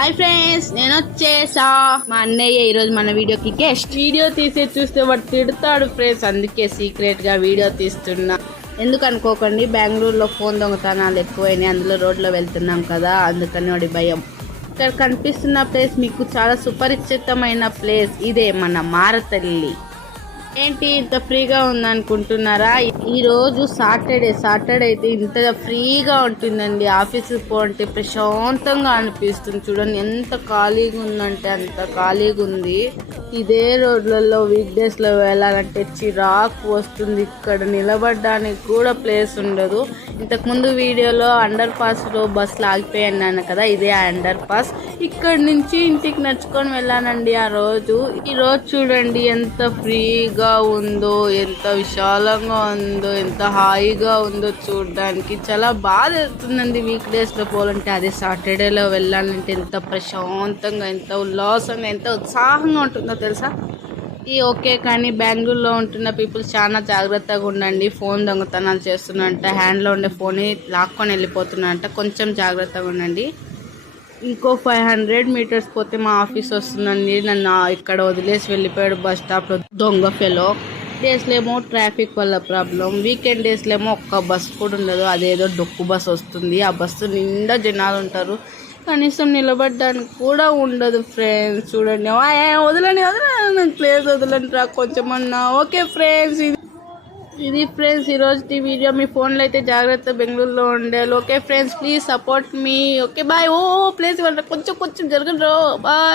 Hi friends, నేను వచ్చేసా. మా అన్నయ్య ఈరోజు మన వీడియోకి గెస్ట్. వీడియో తీసి చూస్తే వాడు తిడతాడు ఫ్రెండ్స్, అందుకే సీక్రెట్ గా వీడియో తీస్తున్నా. ఎందుకు అనుకోకండి, బెంగళూరులో ఫోన్ దొంగతనాలు ఎక్కువైనాయి. అందులో రోడ్లో వెళ్తున్నాం కదా, అందుకని వాడి భయం. ఇక్కడ కనిపిస్తున్న ప్లేస్ మీకు చాలా సుపరిచితమైన ప్లేస్. ఇదే మన మారతల్లి. ఏంటి ఇంత ఫ్రీగా ఉందనుకుంటున్నారా? ఈ రోజు సాటర్డే అయితే ఇంత ఫ్రీగా ఉంటుందండి. ఆఫీస్కి పోంటే ప్రశాంతంగా అనిపిస్తుంది. చూడండి ఎంత ఖాళీగా ఉందంటే అంత ఖాళీగా ఉంది. ఇదే రోడ్లలో వీక్ డేస్ లో వెళ్ళాలంటే చిరాకు వస్తుంది. ఇక్కడ నిలబడడానికి కూడా ప్లేస్ ఉండదు. ఇంతకు ముందు వీడియోలో అండర్ పాస్ లో బస్సులు ఆగిపోయాను కదా, ఇదే అండర్ పాస్. ఇక్కడ నుంచి ఇంటికి నడుచుకొని వెళ్ళానండి ఆ రోజు. ఈ రోజు చూడండి ఎంత ఫ్రీగా ఉందో, ఎంత విశాలంగా ఉందో, ఎంత హాయిగా ఉందో. చూడడానికి చాలా బాధ అవుతుందండి వీక్ డేస్ లో పోవాలంటే. అదే సాటర్డేలో వెళ్ళాలంటే ఎంత ప్రశాంతంగా, ఎంత ఉల్లాసంగా, ఎంత ఉత్సాహంగా ఉంటుందో తెలుసా. ఓకే, కానీ బెంగళూరులో ఉంటున్న పీపుల్ చాలా జాగ్రత్తగా ఉండండి. ఫోన్ దొంగతనాలు చేస్తున్నంట, హ్యాండ్లో ఉండే ఫోన్ లాక్కొని వెళ్ళిపోతున్నంట. కొంచెం జాగ్రత్తగా ఉండండి. ఇంకో 500 మీటర్స్ పోతే మా ఆఫీస్ వస్తుందండి. నన్ను ఇక్కడ వదిలేసి వెళ్ళిపోయాడు బస్ స్టాప్లో, దొంగ ఫెలో. డేస్లో ఏమో ట్రాఫిక్ వల్ల ప్రాబ్లం, వీకెండ్ డేస్లో ఏమో ఒక్క బస్ కూడా ఉండదు. అదేదో డొక్కు బస్ వస్తుంది. ఆ బస్సు నిండా జనాలు ఉంటారు, కనీసం నిలబడడానికి కూడా ఉండదు ఫ్రెండ్స్. చూడండి, వదలండి నాకు ప్లేస్ వదలండి రా కొంచెమన్నా. ఓకే ఫ్రెండ్స్, ఇది ఫ్రెండ్స్ ఈరోజు వీడియో. మీ ఫోన్లో అయితే జాగ్రత్త, బెంగళూరులో ఉండాలి. Okay friends, please support me. Okay bye. Place ఇవ్వండి, కొంచెం జరగండి. బాయ్.